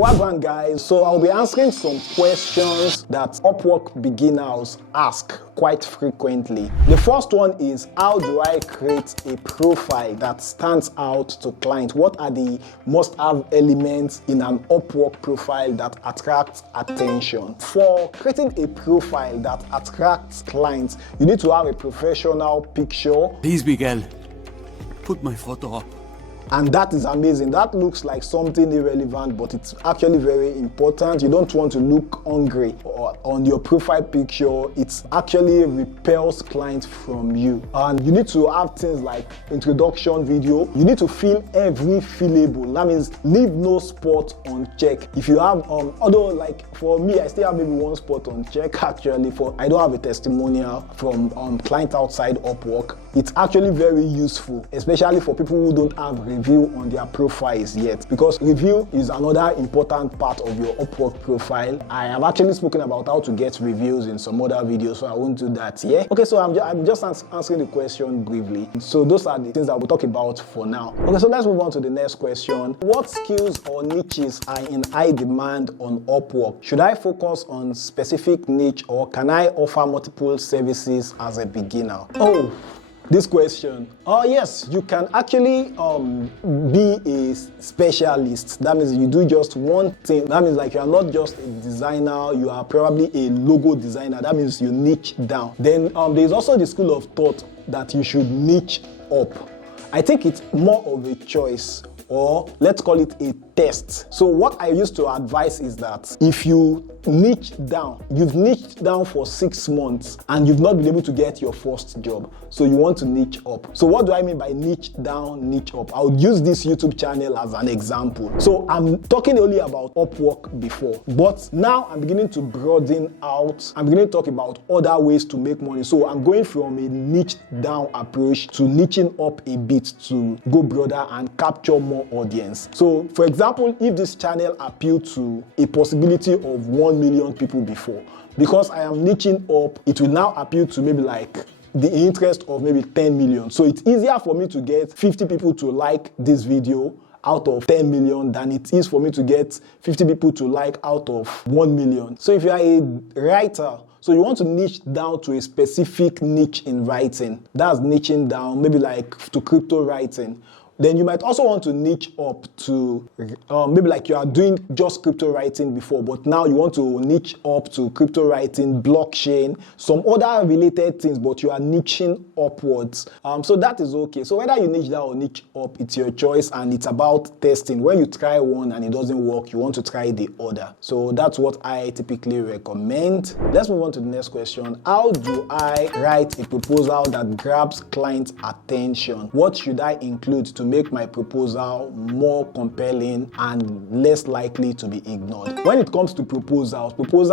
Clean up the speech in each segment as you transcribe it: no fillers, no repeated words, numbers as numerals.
Wagwan guys, so I'll be answering some questions that Upwork beginners ask quite frequently. The first one is, how do I create a profile that stands out to clients? What are the must-have elements in an Upwork profile that attracts attention? For creating a profile that attracts clients, you need to have a professional picture. Please, Miguel, put my photo up. And that is amazing. That looks like something irrelevant, but it's actually very important. You don't want to look hungry on your profile picture. It actually repels clients from you. And you need to have things like introduction video. You need to fill every fillable. That means leave no spot unchecked. If you have, although like for me, I still have maybe one spot unchecked actually. I don't have a testimonial from client outside Upwork. It's actually very useful, especially for people who don't have review on their profiles yet, because review is another important part of your Upwork profile. I have actually spoken about how to get reviews in some other videos, so I won't do that here. Okay, so I'm just answering the question briefly. So those are the things that we'll talk about for now. Okay, so let's move on to the next question. What skills or niches are in high demand on Upwork? Should I focus on specific niche, or can I offer multiple services as a beginner? Oh, this question. Oh yes, you can actually be a specialist. That means you do just one thing. That means like you are not just a designer, you are probably a logo designer. That means you niche down. Then there's also the school of thought that you should niche up. I think it's more of a choice, or let's call it a test. So what I used to advise is that if you niche down, you've niched down for 6 months and you've not been able to get your first job, so you want to niche up. So what do I mean by niche down, niche up? I would use this YouTube channel as an example. So I'm talking only about Upwork before, but now I'm beginning to broaden out. I'm beginning to talk about other ways to make money. So I'm going from a niche down approach to niching up a bit to go broader and capture more audience. So for example, if this channel appealed to a possibility of 1 million people before, because I am niching up, it will now appeal to maybe like the interest of maybe 10 million. So it's easier for me to get 50 people to like this video out of 10 million than it is for me to get 50 people to like out of 1 million. So if you are a writer, so you want to niche down to a specific niche in writing, that's niching down, maybe like to crypto writing. Then you might also want to niche up to maybe like you are doing just crypto writing before, but now you want to niche up to crypto writing, blockchain, some other related things, but you are niching upwards. So that is okay. So whether you niche down or niche up, it's your choice, and it's about testing. When you try one and it doesn't work, you want to try the other. So that's what I typically recommend. Let's move on to the next question. How do I write a proposal that grabs client attention? What should I include to make my proposal more compelling and less likely to be ignored? When it comes to proposal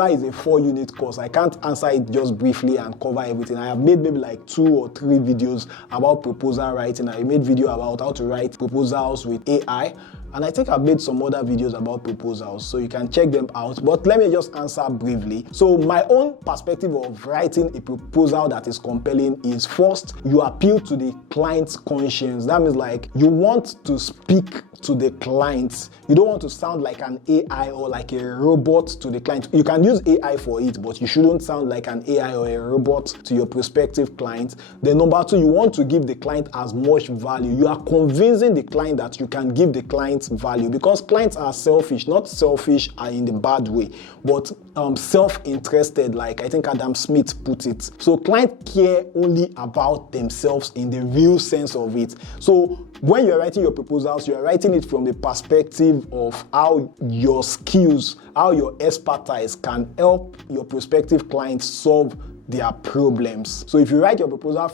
is a 4-unit course. I can't answer it just briefly and cover everything. I have made maybe like 2 or 3 videos about proposal writing. I made video about how to write proposals with AI. And I think I've made some other videos about proposals, so you can check them out. But let me just answer briefly. So my own perspective of writing a proposal that is compelling is, first, you appeal to the client's conscience. That means like you want to speak to the client. You don't want to sound like an AI or like a robot to the client. You can use AI for it, but you shouldn't sound like an AI or a robot to your prospective client. Then number 2, you want to give the client as much value. You are convincing the client that you can give the client value, because clients are selfish, not selfish in the bad way, but self-interested, like I think Adam Smith put it. So clients care only about themselves in the real sense of it. So when you're writing your proposals, you're writing it from the perspective of how your skills, how your expertise can help your prospective clients solve their problems. So if you write your proposal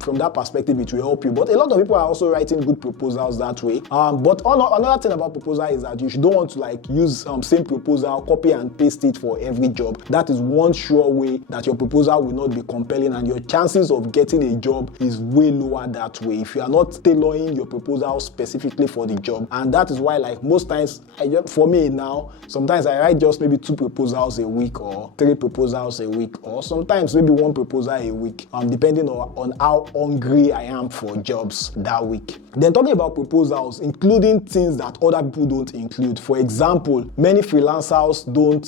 from that perspective, it will help you. But a lot of people are also writing good proposals that way. But another thing about proposal is that you don't want to like use same proposal, copy and paste it for every job. That is one sure way that your proposal will not be compelling, and your chances of getting a job is way lower that way if you are not tailoring your proposal specifically for the job. And that is why, like most times, for me now, sometimes I write just maybe 2 proposals a week or 3 proposals a week, or sometimes maybe one proposal a week, depending on how hungry I am for jobs that week. Then talking about proposals, including things that other people don't include. For example, many freelancers don't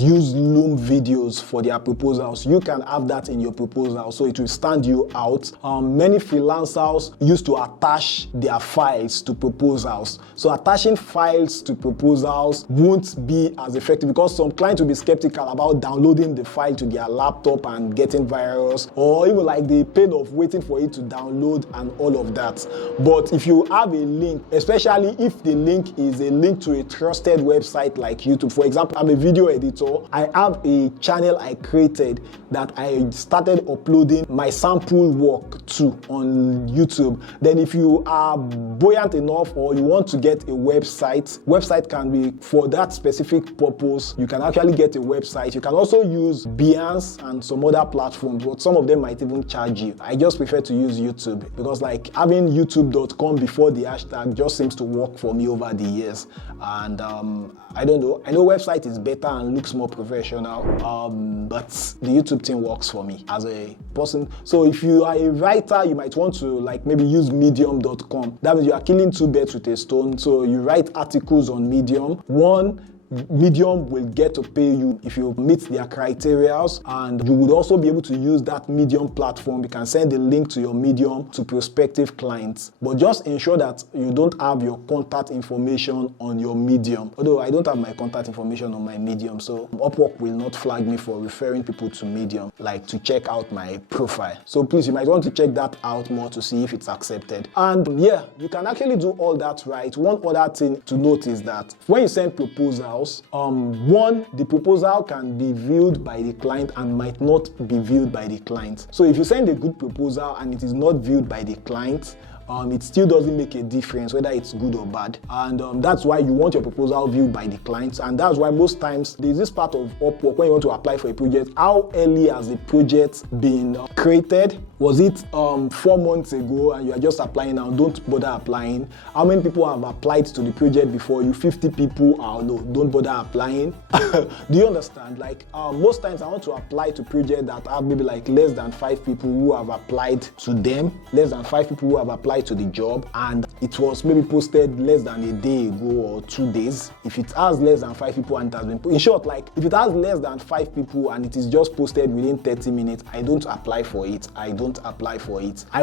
use Loom videos for their proposals. You can have that in your proposal, so it will stand you out. Many freelancers used to attach their files to proposals. So attaching files to proposals won't be as effective because some clients will be skeptical about downloading the file to their laptop and getting virus, or even like the pain of waiting for it to download and all of that. But if you have a link, especially if the link is a link to a trusted website like YouTube, for example, I'm a video editor, I have a channel I created that I started uploading my sample work to on YouTube. Then if you are buoyant enough or you want to get a website can be for that specific purpose. You can actually get a website. You can also use Behance and some other platforms, but some of them might even charge you. I just prefer to use YouTube because like having youtube.com before the hashtag just seems to work for me over the years. And I don't know. I know website is better and looks more professional, but the YouTube thing works for me as a person. So if you are a writer, you might want to like maybe use medium.com. That means you are killing two birds with a stone. So you write articles on Medium. Medium will get to pay you if you meet their criteria, and you would also be able to use that Medium platform. You can send a link to your Medium to prospective clients, but just ensure that you don't have your contact information on your Medium. Although I don't have my contact information on my Medium, so Upwork will not flag me for referring people to Medium, like to check out my profile. So please, you might want to check that out more to see if it's accepted. And yeah, you can actually do all that right. One other thing to note is that when you send proposals, the proposal can be viewed by the client and might not be viewed by the client. So if you send a good proposal and it is not viewed by the client, it still doesn't make a difference whether it's good or bad. And that's why you want your proposal viewed by the clients. And that's why most times there's this part of Upwork when you want to apply for a project. How early has the project been created? Was it 4 months ago and you are just applying now? Don't bother applying. How many people have applied to the project before you? 50 people? Oh no, don't bother applying. Do you understand? Like most times I want to apply to projects that have maybe like less than 5 people who have applied to them, less than 5 people who have applied to the job, and it was maybe posted less than a day ago or 2 days. If it has less than 5 people and it has been, in short, like if it has less than 5 people and it is just posted within 30 minutes, I don't apply for it. I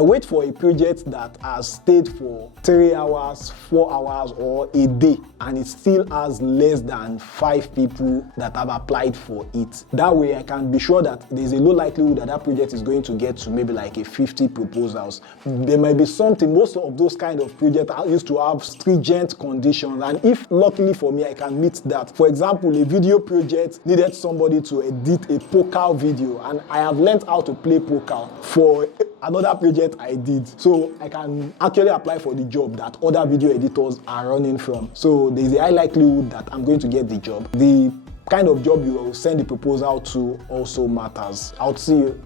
wait for a project that has stayed for 3 hours, 4 hours, or a day, and it still has less than 5 people that have applied for it. That way I can be sure that there's a low likelihood that that project is going to get to maybe like a 50 proposals. There might be something. Most of those kind of projects used to have stringent conditions, and if luckily for me I can meet that. For example, a video project needed somebody to edit a poker video, and I have learned how to play poker for another project I did, so I can actually apply for the job that other video editors are running from. So there's a high likelihood that I'm going to get the job. The kind of job you will send the proposal to also matters. I'll see you.